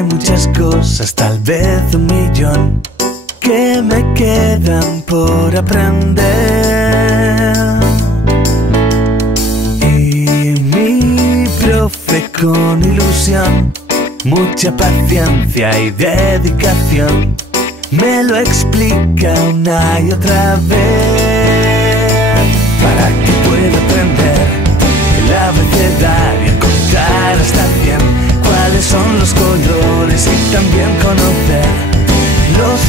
hay muchas cosas, tal vez 1.000.000, que me quedan por aprender. Y mi profe con ilusión, mucha paciencia y dedicación, me lo explica una y otra vez, para que pueda aprender el abecedario, contar hasta 100, cuáles son los colores y también conocer los